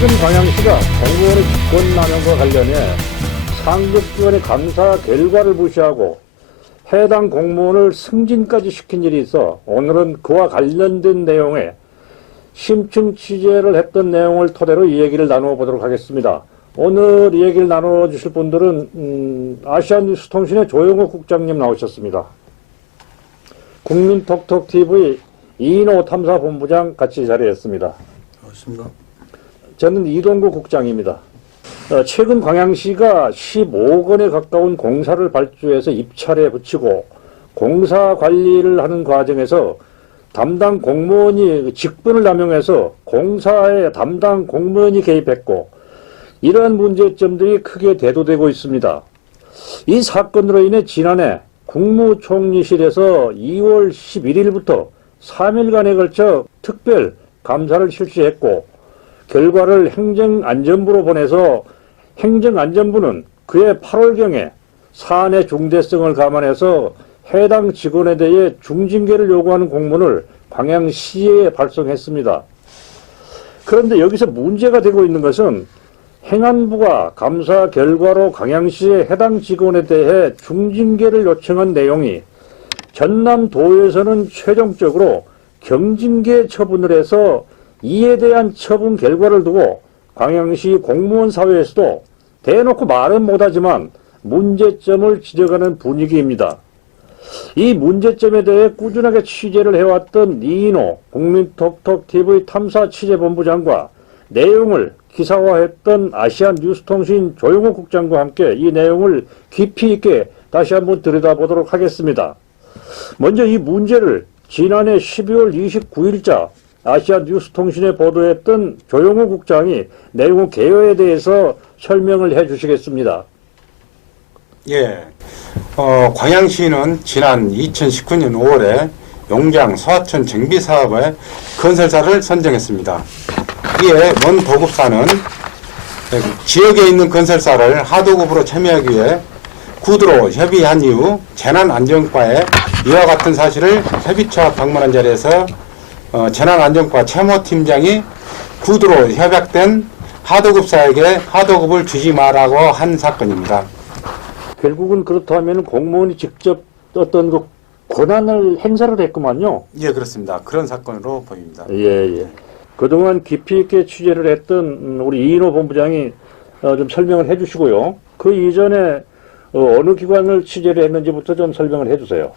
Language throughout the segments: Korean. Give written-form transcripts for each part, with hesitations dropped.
최근 광양시가 공무원의 직권남용과 관련해 상급기관의 감사 결과를 무시하고 해당 공무원을 승진까지 시킨 일이 있어 오늘은 그와 관련된 내용에 심층 취재를 했던 내용을 토대로 이 얘기를 나누어 보도록 하겠습니다. 오늘 이 얘기를 나눠 주실 분들은 아시아뉴스통신의 조영욱 국장님 나오셨습니다. 국민톡톡TV 이인호 탐사본부장 같이 자리했습니다. 맞습니다. 저는 이동구 국장입니다. 최근 광양시가 15억 원에 가까운 공사를 발주해서 입찰에 붙이고 공사 관리를 하는 과정에서 담당 공무원이 직분을 남용해서 공사에 담당 공무원이 개입했고 이러한 문제점들이 크게 대두되고 있습니다. 이 사건으로 인해 지난해 국무총리실에서 2월 11일부터 3일간에 걸쳐 특별 감사를 실시했고 결과를 행정안전부로 보내서 행정안전부는 그해 8월경에 사안의 중대성을 감안해서 해당 직원에 대해 중징계를 요구하는 공문을 광양시에 발송했습니다. 그런데 여기서 문제가 되고 있는 것은 행안부가 감사 결과로 광양시의 해당 직원에 대해 중징계를 요청한 내용이 전남도에서는 최종적으로 경징계 처분을 해서 이에 대한 처분 결과를 두고 광양시 공무원 사회에서도 대놓고 말은 못하지만 문제점을 지적하는 분위기입니다. 이 문제점에 대해 꾸준하게 취재를 해왔던 이인호 국민톡톡TV 탐사취재본부장과 내용을 기사화했던 아시아뉴스통신 조영욱 국장과 함께 이 내용을 깊이 있게 다시 한번 들여다보도록 하겠습니다. 먼저 이 문제를 지난해 12월 29일자 아시아뉴스통신에 보도했던 조영욱 국장이 내용 개요에 대해서 설명을 해 주시겠습니다. 예, 광양시는 지난 2019년 5월에 용장 소하천 정비 사업의 건설사를 선정했습니다. 이에 원 도급사는 지역에 있는 건설사를 하도급으로 참여하기 위해 구두로 협의한 이후 재난안전과에 이와 같은 사실을 협의처 방문한 자리에서 재난안전과 채모팀장이 구두로 협약된 하도급사에게 하도급을 주지 말라고 한 사건입니다. 결국은 그렇다면 공무원이 직접 어떤 그 권한을 행사를 했구만요. 예, 그렇습니다. 그런 사건으로 보입니다. 예. 그동안 깊이 있게 취재를 했던 우리 이인호 본부장이 좀 설명을 해 주시고요. 그 이전에 어느 기관을 취재를 했는지부터 좀 설명을 해 주세요.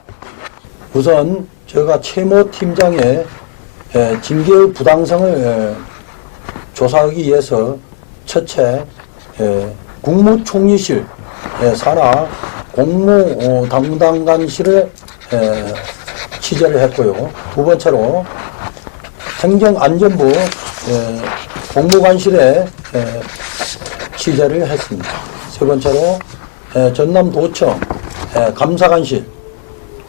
우선 제가 채모 팀장의 징계의 부당성을 조사하기 위해서 첫째 국무총리실 산하 공무 담당관실에 취재를 했고요. 두 번째로 행정안전부 공무관실에 취재를 했습니다. 세 번째로 전남도청 감사관실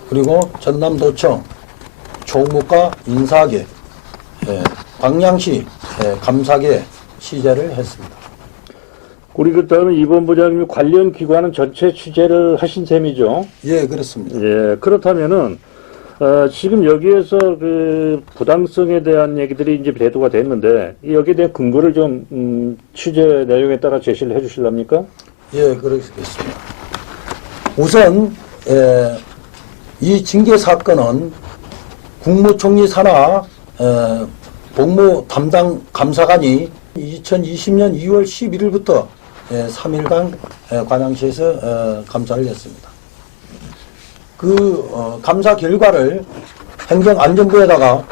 그리고 전남도청 총무과 인사계 광양시 감사계 취재를 했습니다. 우리 그다음에 이 본부장님이 관련 기관은 전체 취재를 하신 셈이죠? 예, 그렇습니다. 예, 그렇다면은 지금 여기에서 그 부당성에 대한 얘기들이 이제 대두가 됐는데 여기에 대한 근거를 좀 취재 내용에 따라 제시를 해주실랍니까? 예, 그렇겠습니다. 우선 이 징계 사건은 국무총리 산하 복무 담당 감사관이 2020년 2월 11일부터 3일간 광양시에서 감사를 했습니다. 그 감사 결과를 행정안전부에다가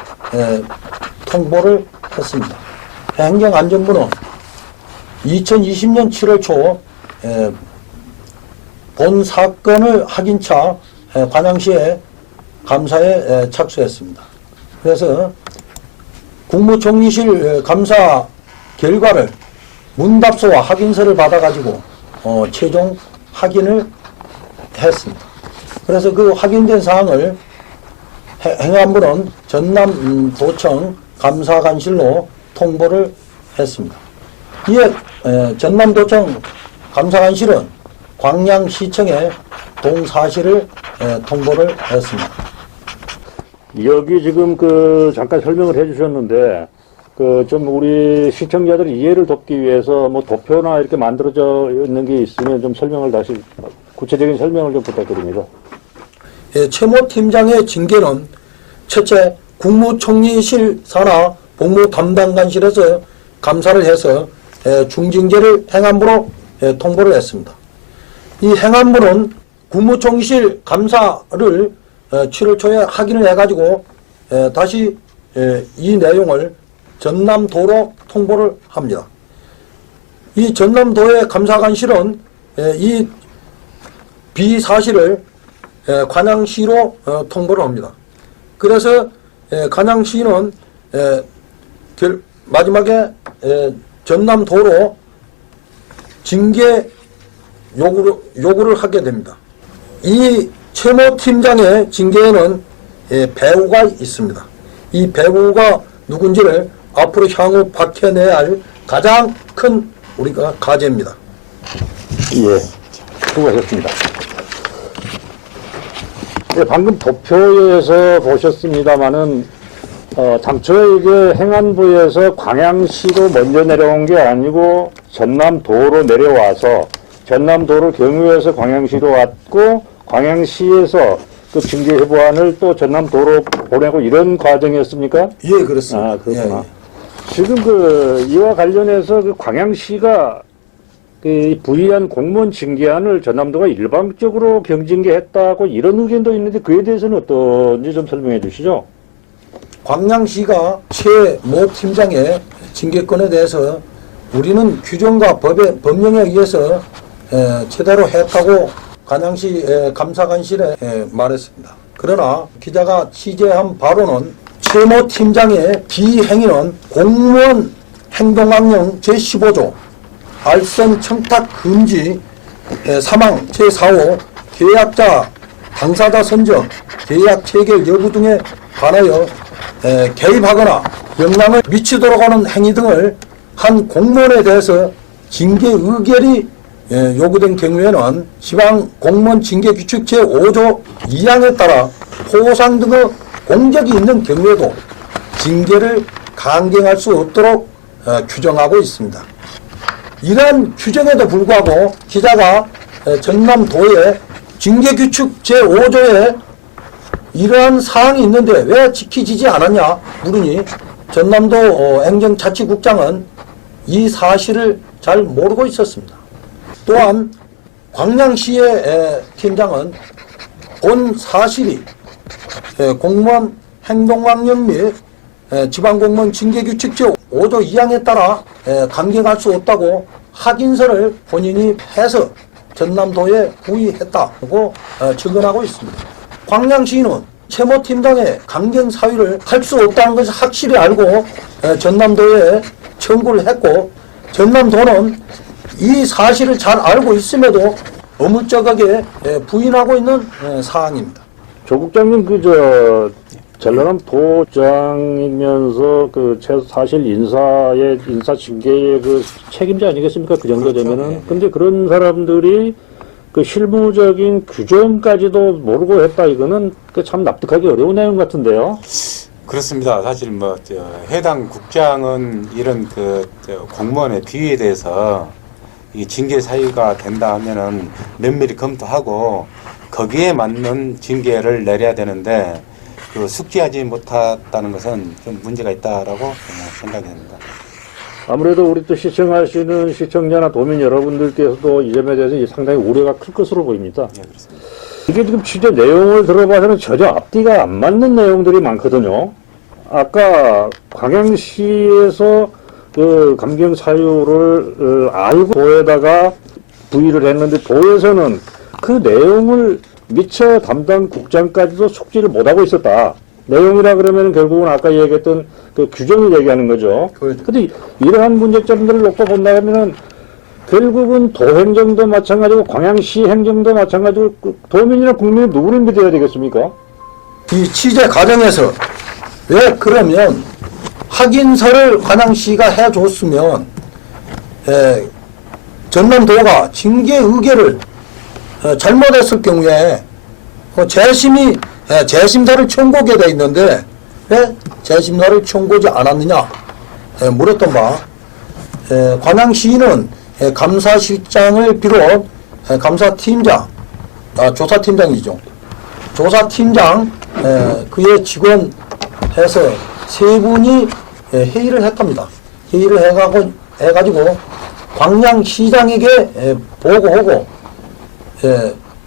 통보를 했습니다. 행정안전부는 2020년 7월 초 본 사건을 확인차 광양시에 감사에 착수했습니다. 그래서 국무총리실 감사 결과를 문답서와 확인서를 받아가지고 최종 확인을 했습니다. 그래서 그 확인된 사항을 행안부는 전남도청 감사관실로 통보를 했습니다. 이에 전남도청 감사관실은 광양시청에 동사실을 통보를 했습니다. 여기 지금 잠깐 설명을 해주셨는데 그 좀 우리 시청자들 이해를 돕기 위해서 뭐 도표나 이렇게 만들어져 있는 게 있으면 좀 설명을 다시 구체적인 설명을 좀 부탁드립니다. 예, 최모 팀장의 징계는 첫째, 국무총리실 산하 복무 담당관실에서 감사를 해서 중징계를 행안부로 통보를 했습니다. 이 행안부는 국무총리실 감사를 7월 초에 확인을 해가지고 다시 이 내용을 전남도로 통보를 합니다. 이 전남도의 감사관실은 이 비사실을 관양시로 통보를 합니다. 그래서 관양시는 마지막에 전남도로 징계 요구를 하게 됩니다. 이 최모 팀장의 징계에는 배후가 있습니다. 이 배후가 누군지를 앞으로 향후 밝혀내야 할 가장 큰 우리가 과제입니다. 예, 수고하셨습니다. 네, 방금 도표에서 보셨습니다마는 당초에 이게 행안부에서 광양시로 먼저 내려온 게 아니고 전남도로 내려와서 전남도를 경유해서 광양시로 왔고 광양시에서 그 징계 회부안을 또 전남도로 보내고 이런 과정이었습니까? 예, 그렇습니다. 아, 그렇구나. 예. 지금 그 이와 관련해서 그 광양시가 그 부의한 공무원 징계안을 전남도가 일방적으로 경징계했다고 이런 의견도 있는데 그에 대해서는 어떤지 좀 설명해 주시죠. 광양시가 최모 팀장의 징계권에 대해서 우리는 규정과 법령에 의해서 제대로 했다고 관양시 감사관실에 말했습니다. 그러나 기자가 취재한 바로는 최모 팀장의 비행위는 공무원 행동강령 제15조 알선 청탁 금지 사망 제4호 계약자 당사자 선정 계약 체결 여부 등에 관하여 개입하거나 영향을 미치도록 하는 행위 등을 한 공무원에 대해서 징계 의결이 요구된 경우에는 지방 공무원 징계 규칙 제5조 2항에 따라 포상 등의 공적이 있는 경우에도 징계를 강경할 수 없도록 규정하고 있습니다. 이러한 규정에도 불구하고 기자가 전남도의 징계 규칙 제5조에 이러한 사항이 있는데 왜 지켜지지 않았냐 물으니 전남도 행정자치국장은 이 사실을 잘 모르고 있었습니다. 또한 광양시의 팀장은 본 사실이 공무원 행동강령 및 지방공무원 징계규칙 제5조 2항에 따라 강경할 수 없다고 확인서를 본인이 해서 전남도에 부의했다고 증언하고 있습니다. 광양시는 최모 팀장의 강경 사유를 할 수 없다는 것을 확실히 알고 전남도에 청구를 했고 전남도는 이 사실을 잘 알고 있음에도 어물쩍하게 부인하고 있는 사항입니다. 조 국장님 전남 도장이면서 그 사실 인사 징계의 그 책임자 아니겠습니까? 그 정도 그렇죠. 되면은. 네. 근데 그런 사람들이 그 실무적인 규정까지도 모르고 했다 이거는 그 참 납득하기 어려운 내용 같은데요. 그렇습니다. 사실 해당 국장은 이런 공무원의 비위에 대해서 이 징계 사유가 된다 하면은 면밀히 검토하고 거기에 맞는 징계를 내려야 되는데 숙지하지 못했다는 것은 좀 문제가 있다라고 생각이 됩니다. 아무래도 우리 또 시청하시는 시청자나 도민 여러분들께서도 이 점에 대해서 상당히 우려가 클 것으로 보입니다. 네, 그렇습니다. 이게 지금 취재 내용을 들어봐서는 전혀 앞뒤가 안 맞는 내용들이 많거든요. 아까 광양시에서 그 감경 사유를 알고 도에다가 부의를 했는데 도에서는 그 내용을 미처 담당 국장까지도 숙지를 못하고 있었다. 내용이라 그러면 결국은 아까 얘기했던 그 규정을 얘기하는 거죠. 그렇죠. 근데 이러한 문제점들을 놓고 본다 하면은 결국은 도행정도 마찬가지고 광양시 행정도 마찬가지고 도민이나 국민이 누구를 믿어야 되겠습니까? 이 취재 과정에서 왜 그러면 확인서를 관양시가 해줬으면 전남도가 징계 의결을 잘못했을 경우에 재심사를 청구하게 돼 있는데 왜 재심사를 청구하지 않았느냐 물었던 바 관양시는 감사실장을 비롯 감사팀장, 조사팀장이죠. 조사팀장 그의 직원 해서 세 분이 회의를 했답니다. 회의를 해가지고 광양시장에게 보고하고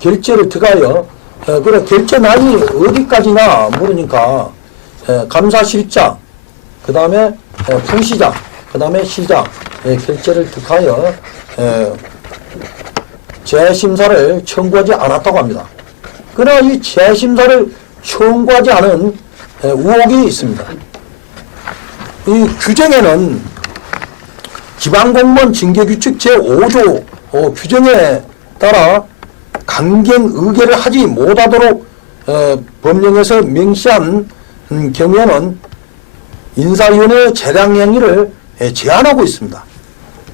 결재를 들어가요. 그래 결재 난이 어디까지나 모르니까 감사실장, 그 다음에 부시장, 그 다음에 시장 결재를 득하여 재심사를 청구하지 않았다고 합니다. 그러나 이 재심사를 청구하지 않은 의혹이 있습니다. 이 규정에는 지방공무원 징계규칙 제5조 규정에 따라 강경의결을 하지 못하도록 법령에서 명시한 경우에는 인사위원회 재량행위를 제한하고 있습니다.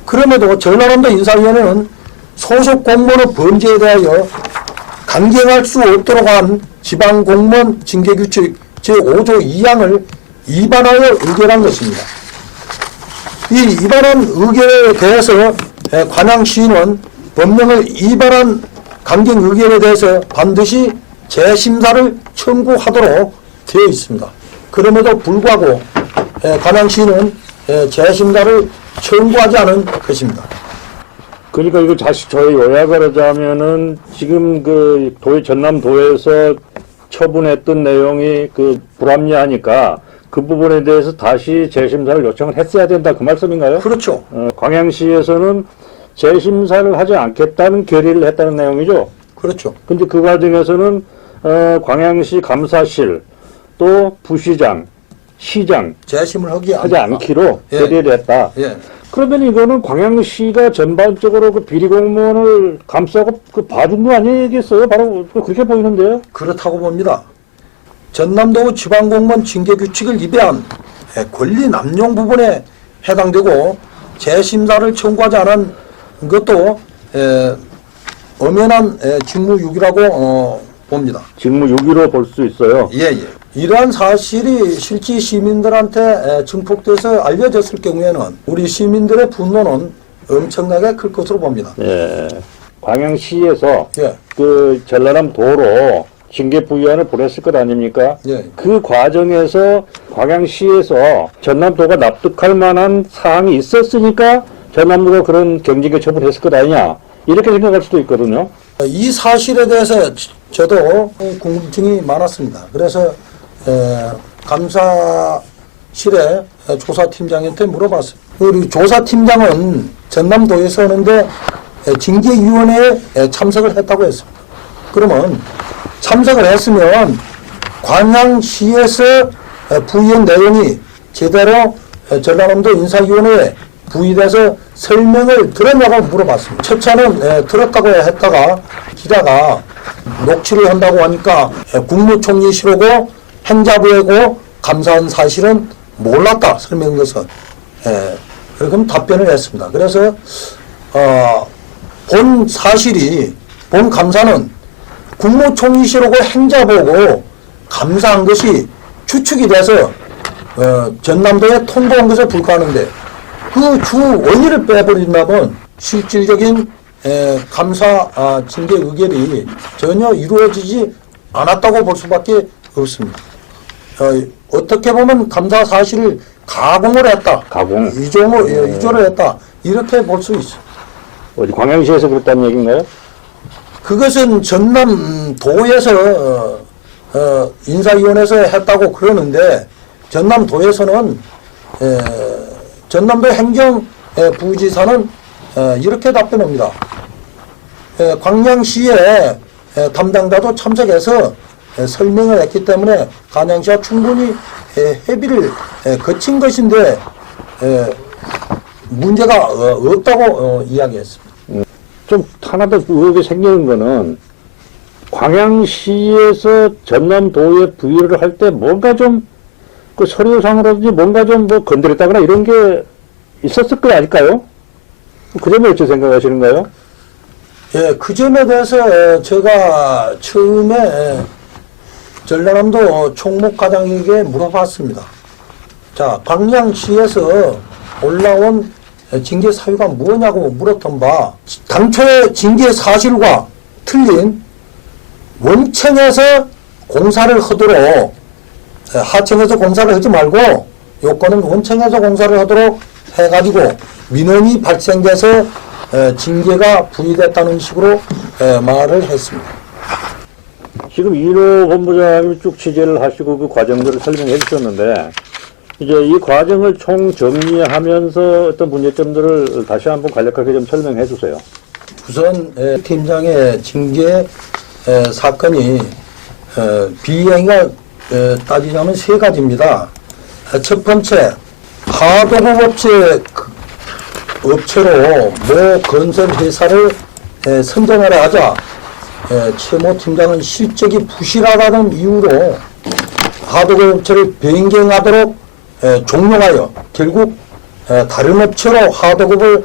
그럼에도 전라남도 인사위원회는 소속 공무원의 범죄에 대하여 강경할 수 없도록 한 지방공무원 징계규칙 제5조 2항을 위반하여 의결한 것입니다. 이 위반한 의결에 대해서 관양시는 법령을 위반한 강경의결에 대해서 반드시 재심사를 청구하도록 되어 있습니다. 그럼에도 불구하고 관양시는 재심사를 청구하지 않은 것입니다. 그러니까 이거 다시 저희 요약을 하자면은 지금 그 전남도에서 처분했던 내용이 그 불합리하니까 그 부분에 대해서 다시 재심사를 요청을 했어야 된다 그 말씀인가요? 그렇죠. 광양시에서는 재심사를 하지 않겠다는 결의를 했다는 내용이죠. 그렇죠. 근데 그 과정에서는 광양시 감사실 또 부시장, 시장 재심을 하지 않기로 예. 결의를 했다. 예. 그러면 이거는 광양시가 전반적으로 그 비리 공무원을 감싸고 그 봐준 거 아니겠어요? 바로 그렇게 보이는데요. 그렇다고 봅니다. 전남도 지방공무원 징계규칙을 위배한 권리 남용 부분에 해당되고 재심사를 청구하지 않은 것도 엄연한 직무유기라고 봅니다. 직무유기로 볼 수 있어요. 예. 이러한 사실이 실제 시민들한테 증폭돼서 알려졌을 경우에는 우리 시민들의 분노는 엄청나게 클 것으로 봅니다. 예. 광양시에서 예. 그 전라남 도로 징계 부의안을 보냈을 것 아닙니까? 예. 그 과정에서 광양시에서 전남도가 납득할 만한 사항이 있었으니까 전남도가 그런 경징계 처분했을 것 아니냐 이렇게 생각할 수도 있거든요. 이 사실에 대해서 저도 궁금증이 많았습니다. 그래서 감사실의 조사팀장한테 물어봤어요. 우리 조사팀장은 전남도에서 하는데 징계위원회에 참석을 했다고 했습니다. 그러면 참석을 했으면 광양시에서 부의한 내용이 제대로 전라남도 인사위원회에 부의돼서 설명을 들었냐고 물어봤습니다. 첫 차는 들었다고 했다가 기자가 녹취를 한다고 하니까 국무총리실하고 행자부하고 감사한 사실은 몰랐다 설명한 것은 그럼 답변을 했습니다. 그래서 본 사실이 본 감사는 국무총리실하고 행자부하고 감사한 것이 추측이 돼서 전남도에 통보한 것에 불과하는데 그 주 원인을 빼버린다면 실질적인 감사 징계 의결이 전혀 이루어지지 않았다고 볼 수밖에 없습니다. 어떻게 보면 감사 사실을 가공을 했다. 가공. 위조를 했다. 이렇게 볼 수 있습니다. 어디 광양시에서 그랬다는 얘기인가요? 그것은 전남도에서 인사위원회에서 했다고 그러는데 전남도에서는 전남도 행정부지사는 이렇게 답변합니다. 광양시의 담당자도 참석해서 설명을 했기 때문에 광양시와 충분히 협의를 거친 것인데 문제가 없다고 이야기했습니다. 좀 하나 더 의혹이 생기는 거는 광양시에서 전남도에 부의를 할 때 뭔가 좀 그 서류상으로든지 뭔가 좀 뭐 건드렸다거나 이런 게 있었을 거 아닐까요? 그 점에 어떻게 생각하시는가요? 예, 그 점에 대해서 제가 처음에 전라남도 총무과장에게 물어봤습니다. 자, 광양시에서 올라온 징계 사유가 뭐냐고 물었던 바, 당초의 징계 사실과 틀린 원청에서 공사를 하도록, 하청에서 공사를 하지 말고 요건은 원청에서 공사를 하도록 해가지고 민원이 발생돼서 징계가 부의됐다는 식으로 말을 했습니다. 지금 이로 본부장님이 쭉 취재를 하시고 그 과정들을 설명해 주셨는데, 이제 이 과정을 총 정리하면서 어떤 문제점들을 다시 한번 간략하게 좀 설명해 주세요. 우선 팀장의 징계 사건이 비행을 따지자면 세 가지입니다. 첫 번째, 하도급 업체로 모 건설 회사를 선정하려 하자 최모 팀장은 실적이 부실하다는 이유로 하도급 업체를 변경하도록 종용하여 결국 다른 업체로 하도급을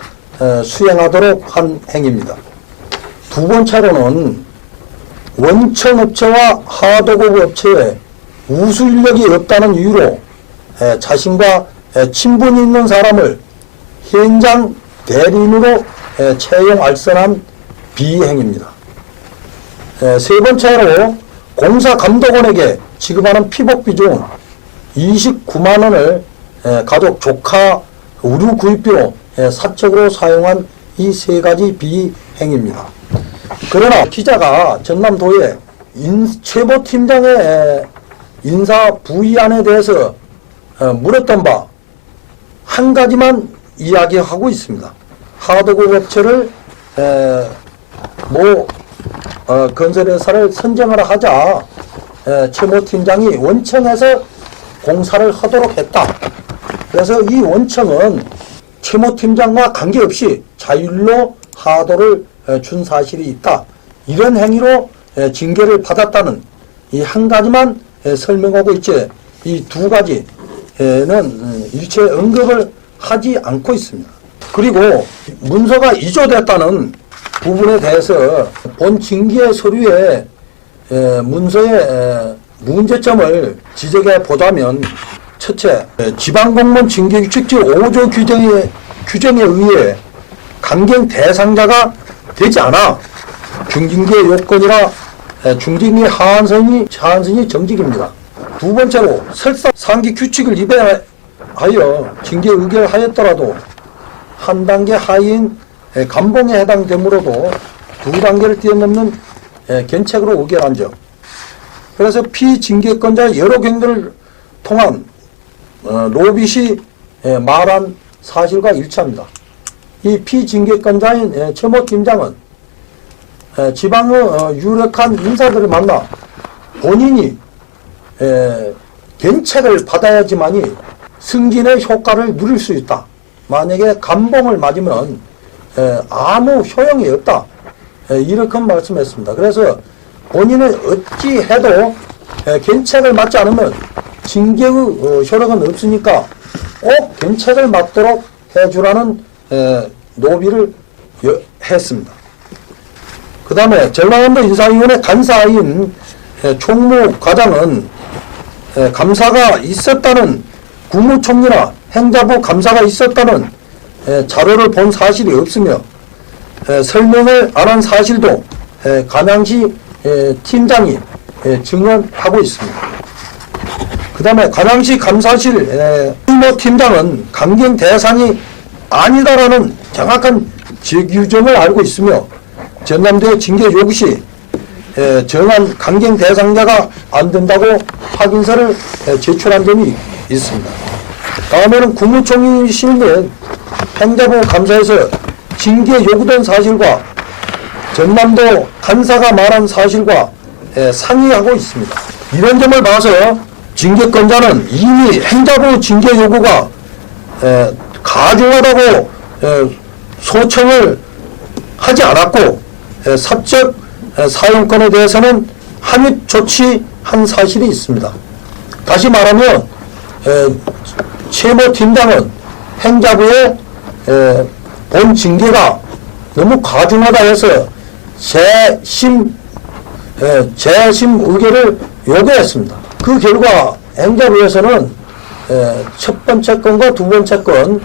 수행하도록 한 행위입니다. 두 번째로는 원청 업체와 하도급 업체에 우수 인력이 없다는 이유로 자신과 친분이 있는 사람을 현장 대리인으로 채용 알선한 비행입니다. 세 번째로 공사감독원에게 지급하는 피복비 중 29만 원을 가족 조카 의류 구입비로 사적으로 사용한 이 세 가지 비행입니다. 그러나 기자가 전남도의 최모 팀장의 인사 부의안에 대해서 물었던 바 한 가지만 이야기하고 있습니다. 하도급 업체를 모 건설회사를 선정하라 하자 최모 팀장이 원청에서 공사를 하도록 했다. 그래서 이 원청은 최모 팀장과 관계없이 자율로 하도를 준 사실이 있다. 이런 행위로 징계를 받았다는 이 한 가지만 설명하고 있지, 이 두 가지는 일체 언급을 하지 않고 있습니다. 그리고 문서가 위조됐다는 부분에 대해서 본 징계 서류에 문서의 문제점을 지적해 보자면, 첫째, 지방공무원 징계규칙 제5조 규정에 의해 감경 대상자가 되지 않아 중징계 요건이라 중징계 하한선이 정직입니다. 두 번째로 설사 상기 규칙을 위반하여 징계 의결하였더라도 한 단계 하인 감봉에 해당되므로도 두 단계를 뛰어넘는 견책으로 의결한 점. 그래서 피징계권자 여러 경로를 통한 로빗이 말한 사실과 일치합니다. 이 피징계권자인 최모 팀장은 지방의 유력한 인사들을 만나 본인이 견책을 받아야지만이 승진의 효과를 누릴 수 있다. 만약에 감봉을 맞으면 아무 효용이 없다. 이렇게 말씀했습니다. 그래서 본인은 어찌 해도 견책을 맞지 않으면 징계의 효력은 없으니까 꼭 견책을 맞도록 해주라는 노비를 했습니다. 그 다음에 전라남도 인사위원회 간사인 총무과장은 감사가 있었다는 국무총리나 행자부 감사가 있었다는 자료를 본 사실이 없으며 설명을 안 한 사실도 관양시 팀장이 증언하고 있습니다. 그 다음에 관양시 감사실 최모 팀장은 감경 대상이 아니다라는 정확한 규정을 알고 있으며 전남도의 징계 요구 시 정한 감경 대상자가 안 된다고 확인서를 제출한 점이 있습니다. 다음에는 국무총리실 및 행자부 감사에서 징계 요구된 사실과 전남도 간사가 말한 사실과 상이하고 있습니다. 이런 점을 봐서 징계권자는 이미 행자부 징계 요구가 가중하다고 소청을 하지 않았고 사적 사용권에 대해서는 함입 조치한 사실이 있습니다. 다시 말하면 최모 팀장은 행자부의 본 징계가 너무 과중하다 해서 재심 의결을 요구했습니다. 그 결과 행자부에서는 첫 번째 건과 두 번째 건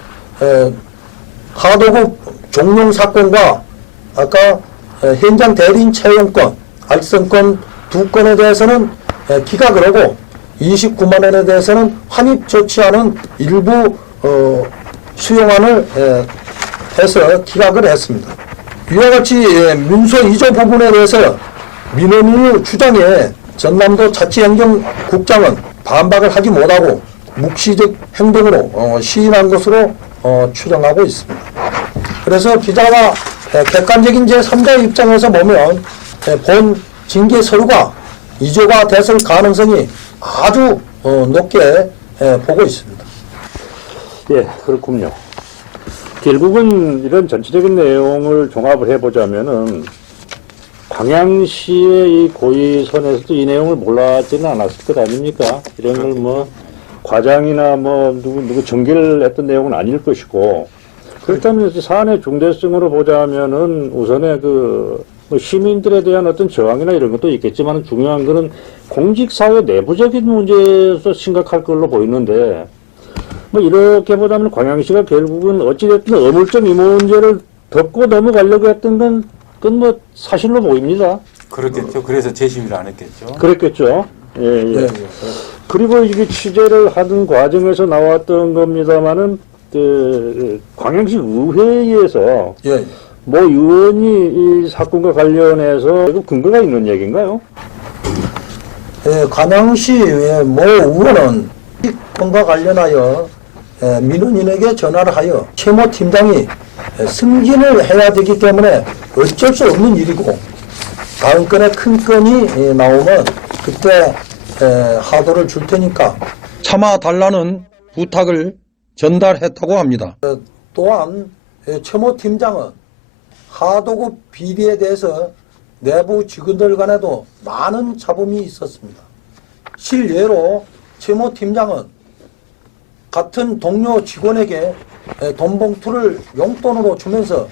하도급 종용 사건과 아까 현장 대리인 채용권, 알선권 두 건에 대해서는 기각을 하고 29만 원에 대해서는 환입 조치하는 일부 수용안을 해서 기각을 했습니다. 이와 같이 민소 이조 부분에 대해서 민원인의 주장에 전남도 자치행정국장은 반박을 하지 못하고 묵시적 행동으로 시인한 것으로 추정하고 있습니다. 그래서 기자가 객관적인 제3자의 입장에서 보면 본 징계 서류가 이조가 됐을 가능성이 아주 높게 보고 있습니다. 예, 그렇군요. 결국은 이런 전체적인 내용을 종합을 해보자면은 광양시의 이 고위선에서도 이 내용을 몰랐지는 않았을 것 아닙니까? 이런 걸 뭐 과장이나 뭐 누구 전개를 했던 내용은 아닐 것이고, 그렇다면 사안의 중대성으로 보자면은 우선에 뭐 시민들에 대한 어떤 저항이나 이런 것도 있겠지만 중요한 거는 공직사회 내부적인 문제에서 심각할 걸로 보이는데, 뭐 이렇게 보자면 광양시가 결국은 어찌됐든 어물점 이 문제를 덮고 넘어가려고 했던 건 그건 뭐 사실로 보입니다. 그렇겠죠. 그래서 재심을 안 했겠죠. 그랬겠죠. 예, 예. 그리고 이게 취재를 하는 과정에서 나왔던 겁니다만은 광양시 의회에서 뭐 의원이 이 사건과 관련해서 근거가 있는 얘기인가요? 광양시 모 의원은 이 건과 관련하여 민원인에게 전화를 하여 최모 팀장이 승진을 해야 되기 때문에 어쩔 수 없는 일이고 다음 건에 큰 건이 나오면 그때 하도를 줄 테니까 참아달라는 부탁을 전달했다고 합니다. 또한 최모 팀장은 하도급 비리에 대해서 내부 직원들 간에도 많은 잡음이 있었습니다. 실례로 최모 팀장은 같은 동료 직원에게 돈 봉투를 용돈으로 주면서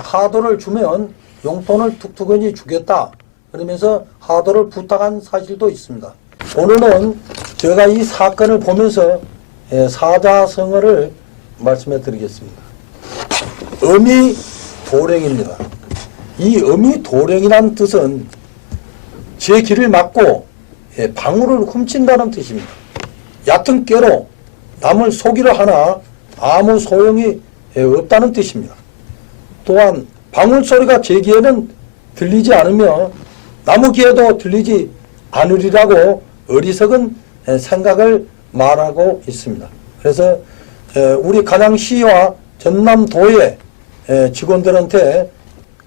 하도를 주면 용돈을 툭툭하니 주겠다 그러면서 하도를 부탁한 사실도 있습니다. 오늘은 제가 이 사건을 보면서 사자성어를 말씀해 드리겠습니다. 어미도령입니다. 이 어미도령이라는 뜻은 제 길을 막고 방울을 훔친다는 뜻입니다. 얕은 꾀로 남을 속이려 하나 아무 소용이 없다는 뜻입니다. 또한 방울 소리가 제 귀에는 들리지 않으며 남의 귀에도 들리지 않으리라고 어리석은 생각을 말하고 있습니다. 그래서 우리 광양시와 전남도의 직원들한테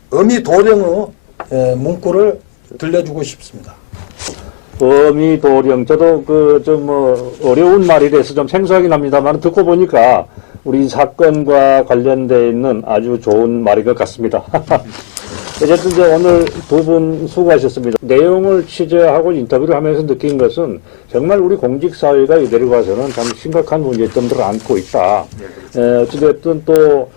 어미도령의 문구를 들려주고 싶습니다. 어미도령, 저도 어려운 말이라서 좀 생소하긴 합니다만 듣고 보니까 우리 사건과 관련되어 있는 아주 좋은 말인 것 같습니다. 어쨌든 오늘 두 분 수고하셨습니다. 내용을 취재하고 인터뷰를 하면서 느낀 것은 정말 우리 공직사회가 이대로 가서는 참 심각한 문제점들을 안고 있다. 어찌됐든 또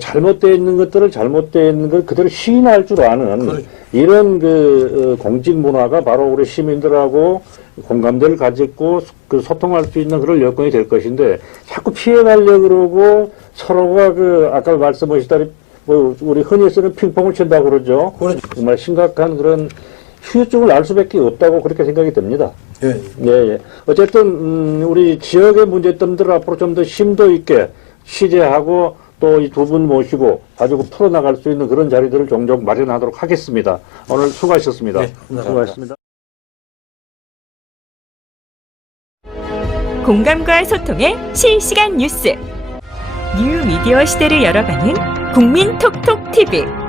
잘못되어 있는 것들을 잘못되어 있는 걸 그대로 시인할 줄 아는 이런 공직 문화가 바로 우리 시민들하고 공감대를 가지고 소통할 수 있는 그런 여건이 될 것인데 자꾸 피해가려고 그러고 서로가 아까 말씀하셨다시피 우리 흔히 쓰는 핑퐁을 친다고 그러죠. 정말 심각한 그런 후유증을 알 수밖에 없다고 그렇게 생각이 듭니다. 예. 어쨌든 우리 지역의 문제점들을 앞으로 좀 더 심도 있게 취재하고 또 이 두 분 모시고 가지고 풀어나갈 수 있는 그런 자리들을 종종 마련하도록 하겠습니다. 오늘 수고하셨습니다. 네, 수고하셨습니다. 공감과 소통의 실시간 뉴스. 뉴 미디어 시대를 열어가는 국민톡톡TV.